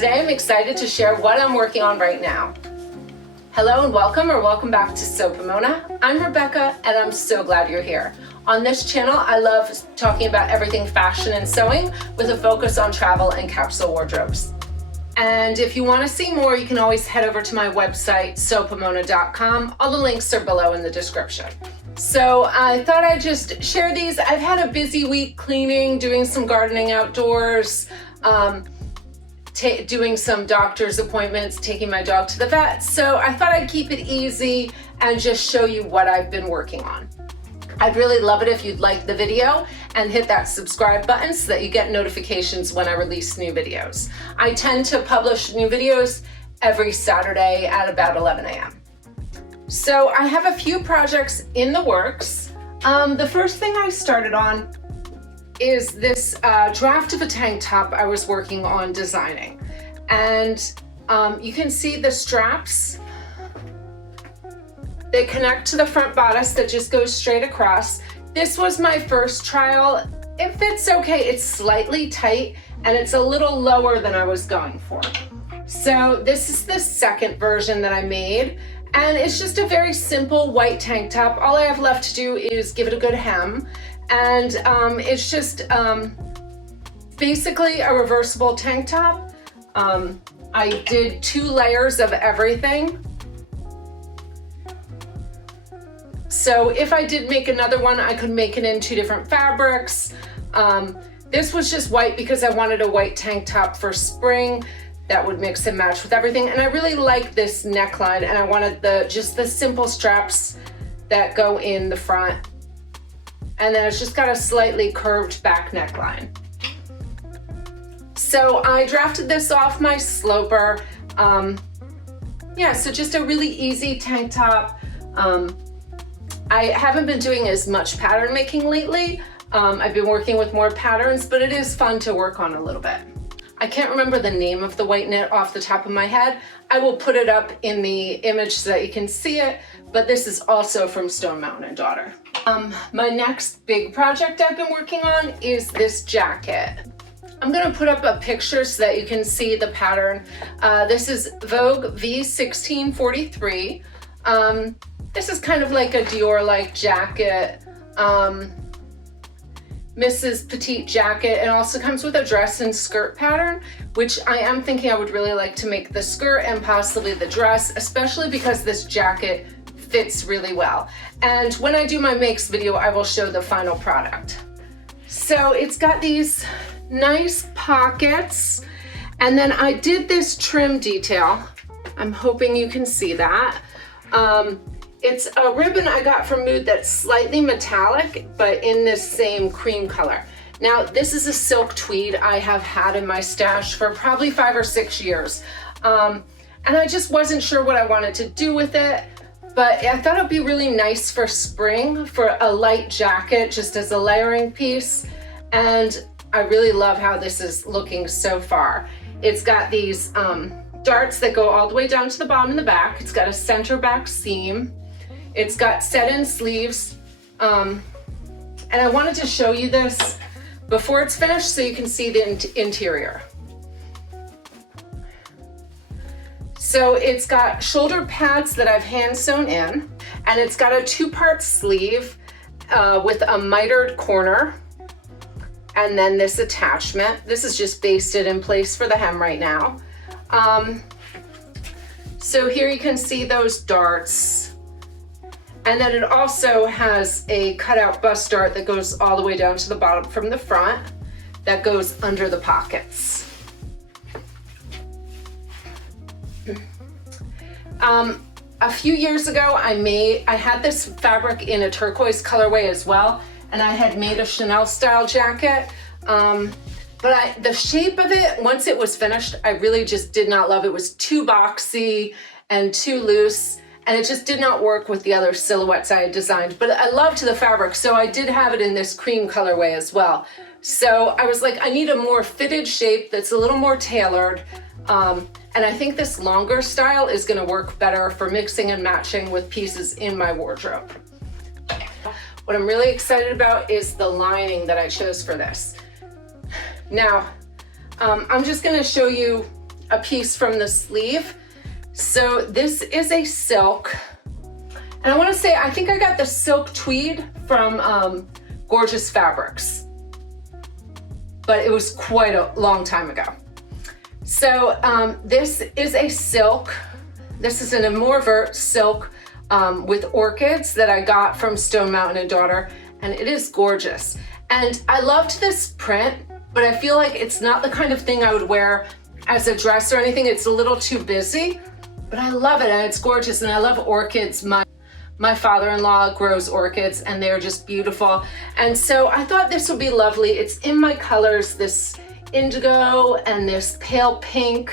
Today I'm excited to share what I'm working on right now. Hello and welcome back to Sew Pomona. I'm Rebecca and I'm so glad you're here. On this channel, I love talking about everything fashion and sewing with a focus on travel and capsule wardrobes. And if you want to see more, you can always head over to my website, sewpomona.com. All the links are below in the description. So I thought I'd just share these. I've had a busy week cleaning, doing some gardening outdoors, doing some doctor's appointments, taking my dog to the vet. So I thought I'd keep it easy and just show you what I've been working on. I'd really love it if you'd like the video and hit that subscribe button so that you get notifications when I release new videos. I tend to publish new videos every Saturday at about 11 a.m. So I have a few projects in the works. The first thing I started on is this draft of a tank top I was working on designing. And you can see the straps. They connect to the front bodice that just goes straight across. This was my first trial. It fits okay. It's slightly tight and it's a little lower than I was going for. So this is the second version that I made. And it's just a very simple white tank top. All I have left to do is give it a good hem. And it's just basically a reversible tank top. I did 2 layers of everything. So if I did make another one, I could make it in 2 different fabrics. This was just white because I wanted a white tank top for spring that would mix and match with everything. And I really like this neckline and I wanted just the simple straps that go in the front. And then it's just got a slightly curved back neckline. So I drafted this off my sloper. Yeah, so just a really easy tank top. I haven't been doing as much pattern making lately. I've been working with more patterns, but it is fun to work on a little bit. I can't remember the name of the white knit off the top of my head. I will put it up in the image so that you can see it, but this is also from Stonemountain and Daughter. My next big project I've been working on is this jacket. I'm gonna put up a picture so that you can see the pattern. This is Vogue V1643. This is kind of like a Dior-like jacket. Mrs. Petite jacket, and also comes with a dress and skirt pattern, which I am thinking I would really like to make the skirt and possibly the dress, especially because this jacket fits really well. And when I do my makes video, I will show the final product. So it's got these nice pockets, and then I did this trim detail. I'm hoping you can see that. It's a ribbon I got from Mood that's slightly metallic, but in this same cream color. Now, this is a silk tweed I have had in my stash for probably 5 or 6 years. And I just wasn't sure what I wanted to do with it, but I thought it'd be really nice for spring, for a light jacket, just as a layering piece. And I really love how this is looking so far. It's got these darts that go all the way down to the bottom of the back. It's got a center back seam. It's got set-in sleeves, and I wanted to show you this before it's finished so you can see the interior. So it's got shoulder pads that I've hand sewn in, and it's got a 2-part sleeve with a mitered corner, and then this attachment. This is just basted in place for the hem right now. So here you can see those darts. And then it also has a cutout bust dart that goes all the way down to the bottom from the front that goes under the pockets. A few years ago, I had this fabric in a turquoise colorway as well, and I had made a Chanel style jacket. But the shape of it, once it was finished, I really just did not love it. It was too boxy and too loose. And it just did not work with the other silhouettes I had designed, but I loved the fabric, so I did have it in this cream colorway as well. So I was like, I need a more fitted shape that's a little more tailored, and I think this longer style is gonna work better for mixing and matching with pieces in my wardrobe. What I'm really excited about is the lining that I chose for this. Now, I'm just gonna show you a piece from the sleeve. So this is a silk. And I want to say, I think I got the silk tweed from Gorgeous Fabrics, but it was quite a long time ago. So this is a silk. This is an Amorvert silk with orchids that I got from Stonemountain and Daughter, and it is gorgeous. And I loved this print, but I feel like it's not the kind of thing I would wear as a dress or anything. It's a little too busy, but I love it and it's gorgeous, and I love orchids. My father-in-law grows orchids and they're just beautiful. And so I thought this would be lovely. It's in my colors, this indigo and this pale pink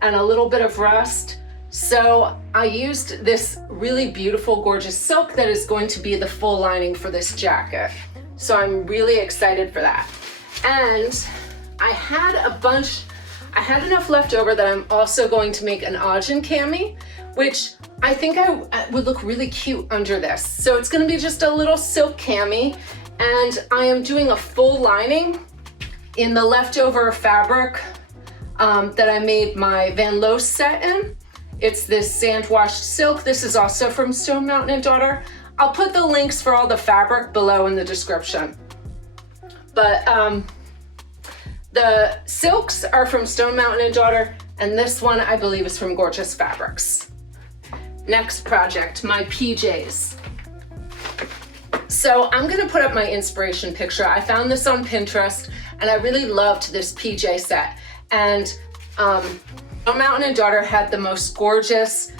and a little bit of rust. So I used this really beautiful, gorgeous silk that is going to be the full lining for this jacket. So I'm really excited for that. And I had enough left over that I'm also going to make an Ogden cami, which I think I would look really cute under this. So it's gonna be just a little silk cami, and I am doing a full lining in the leftover fabric that I made my Van Loos set in. It's this sand washed silk. This is also from Stonemountain and Daughter. I'll put the links for all the fabric below in the description. But the silks are from Stonemountain and Daughter, and this one I believe is from Gorgeous Fabrics. Next project, my PJs. So I'm gonna put up my inspiration picture. I found this on Pinterest and I really loved this PJ set. And Stonemountain and Daughter had the most gorgeous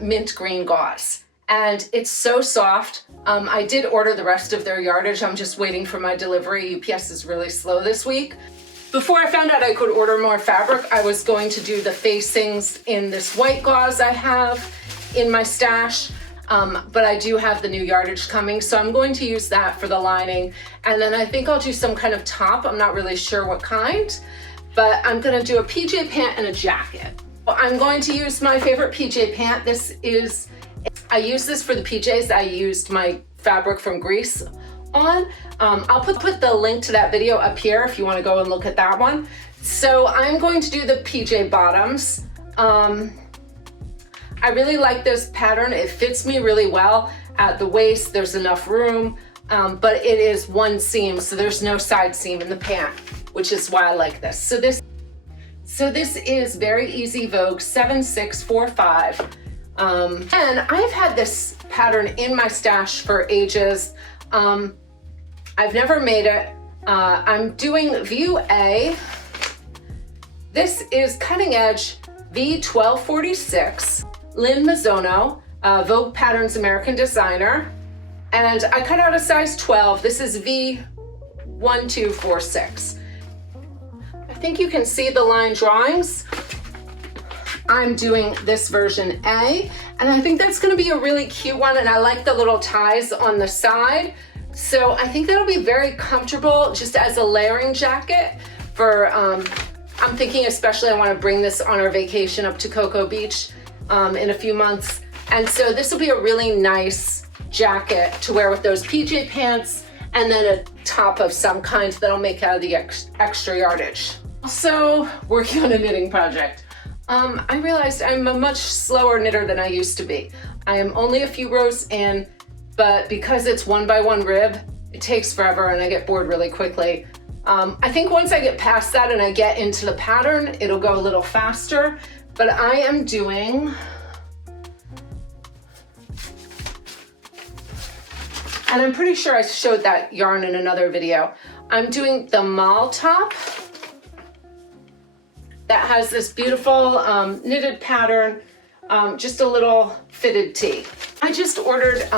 mint green gauze. And it's so soft. I did order the rest of their yardage. I'm just waiting for my delivery. UPS is really slow this week. Before I found out I could order more fabric, I was going to do the facings in this white gauze I have in my stash, but I do have the new yardage coming, so I'm going to use that for the lining. And then I think I'll do some kind of top. I'm not really sure what kind, but I'm gonna do a PJ pant and a jacket. I'm going to use my favorite PJ pant. I use this for the PJs. I used my fabric from Greece on. I'll put the link to that video up here if you want to go and look at that one. So I'm going to do the PJ bottoms. I really like this pattern. It fits me really well at the waist. There's enough room, but it is one seam, so there's no side seam in the pant, which is why I like this. So this is Very Easy Vogue 7645. And I've had this pattern in my stash for ages. I've never made it. I'm doing View A. This is Cutting Edge V1246, Lynn Mizzono, Vogue Patterns American designer. And I cut out a size 12. This is V1246. I think you can see the line drawings. I'm doing this version A, and I think that's gonna be a really cute one, and I like the little ties on the side. So I think that'll be very comfortable just as a layering jacket for, I'm thinking especially I wanna bring this on our vacation up to Cocoa Beach in a few months. And so this will be a really nice jacket to wear with those PJ pants and then a top of some kind that'll make out of the extra yardage. Also working on a knitting project. I realized I'm a much slower knitter than I used to be. I am only a few rows in, but because it's 1x1 rib, it takes forever and I get bored really quickly. I think once I get past that and I get into the pattern, it'll go a little faster, but I am doing, and I'm pretty sure I showed that yarn in another video. I'm doing the mall top that has this beautiful knitted pattern, just a little fitted tee. I just ordered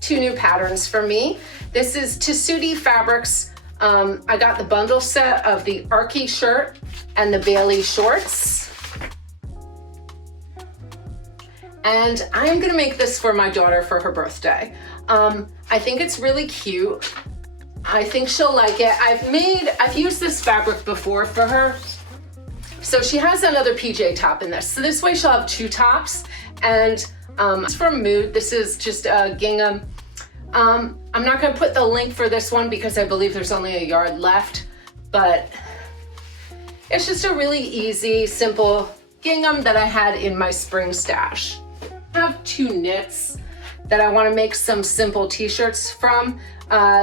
2 new patterns for me. This is Tessuti Fabrics. I got the bundle set of the Arkie shirt and the Bailee shorts. And I'm gonna make this for my daughter for her birthday. I think it's really cute. I think she'll like it. I've used this fabric before for her. So she has another PJ top in this. So this way she'll have 2 tops. And it's from Mood. This is just a gingham. I'm not gonna put the link for this one because I believe there's only a yard left, but It's just a really easy, simple gingham that I had in my spring stash. I have 2 knits that I want to make some simple t-shirts from.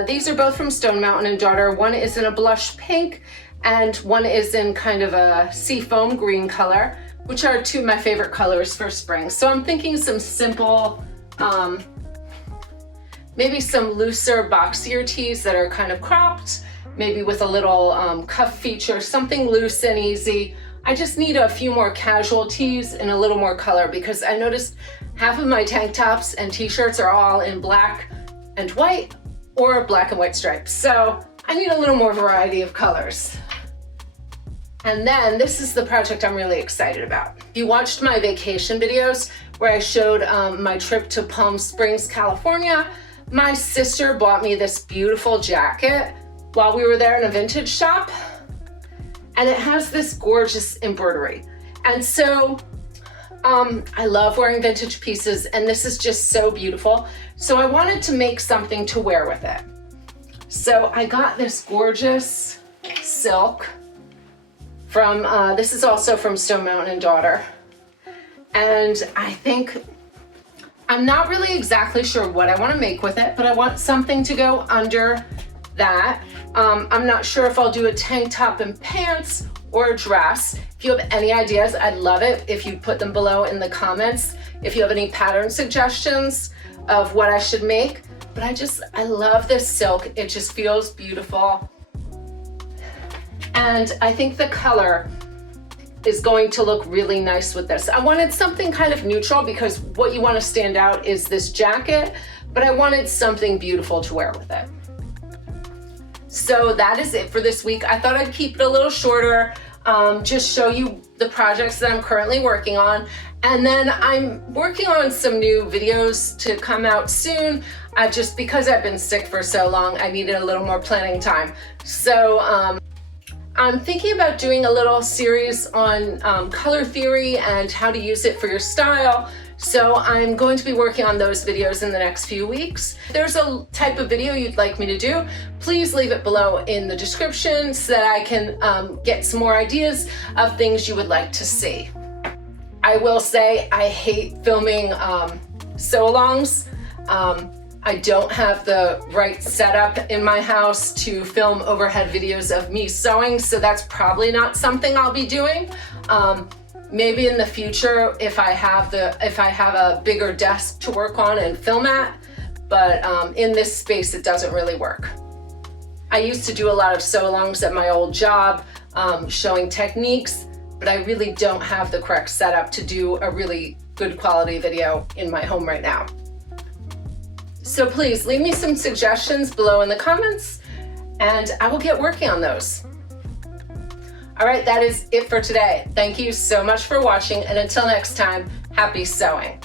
These are both from Stonemountain and Daughter. One is in a blush pink and one is in kind of a seafoam green color, which are 2 of my favorite colors for spring. So I'm thinking some simple, maybe some looser, boxier tees that are kind of cropped, maybe with a little cuff feature, something loose and easy. I just need a few more casual tees and a little more color because I noticed half of my tank tops and t-shirts are all in black and white or black and white stripes. So I need a little more variety of colors. And then this is the project I'm really excited about. If you watched my vacation videos where I showed my trip to Palm Springs, California, my sister bought me this beautiful jacket while we were there in a vintage shop. And it has this gorgeous embroidery. And so I love wearing vintage pieces and this is just so beautiful. So I wanted to make something to wear with it. So I got this gorgeous silk from, this is also from Stonemountain and Daughter. And I think, I'm not really exactly sure what I want to make with it, but I want something to go under that. I'm not sure if I'll do a tank top and pants or a dress. If you have any ideas, I'd love it if you put them below in the comments. If you have any pattern suggestions of what I should make. But I love this silk. It just feels beautiful. And I think the color is going to look really nice with this. I wanted something kind of neutral because what you want to stand out is this jacket, but I wanted something beautiful to wear with it. So that is it for this week. I thought I'd keep it a little shorter, just show you the projects that I'm currently working on. And then I'm working on some new videos to come out soon. Just because I've been sick for so long, I needed a little more planning time. So I'm thinking about doing a little series on color theory and how to use it for your style. So I'm going to be working on those videos in the next few weeks. If there's a type of video you'd like me to do, please leave it below in the description so that I can get some more ideas of things you would like to see. I will say I hate filming sew-alongs. I don't have the right setup in my house to film overhead videos of me sewing, so that's probably not something I'll be doing. Maybe in the future if I have a bigger desk to work on and film at, but in this space it doesn't really work. I used to do a lot of sew-alongs at my old job, showing techniques, but I really don't have the correct setup to do a really good quality video in my home right now. So please leave me some suggestions below in the comments and I will get working on those. All right, that is it for today. Thank you so much for watching, and until next time, happy sewing.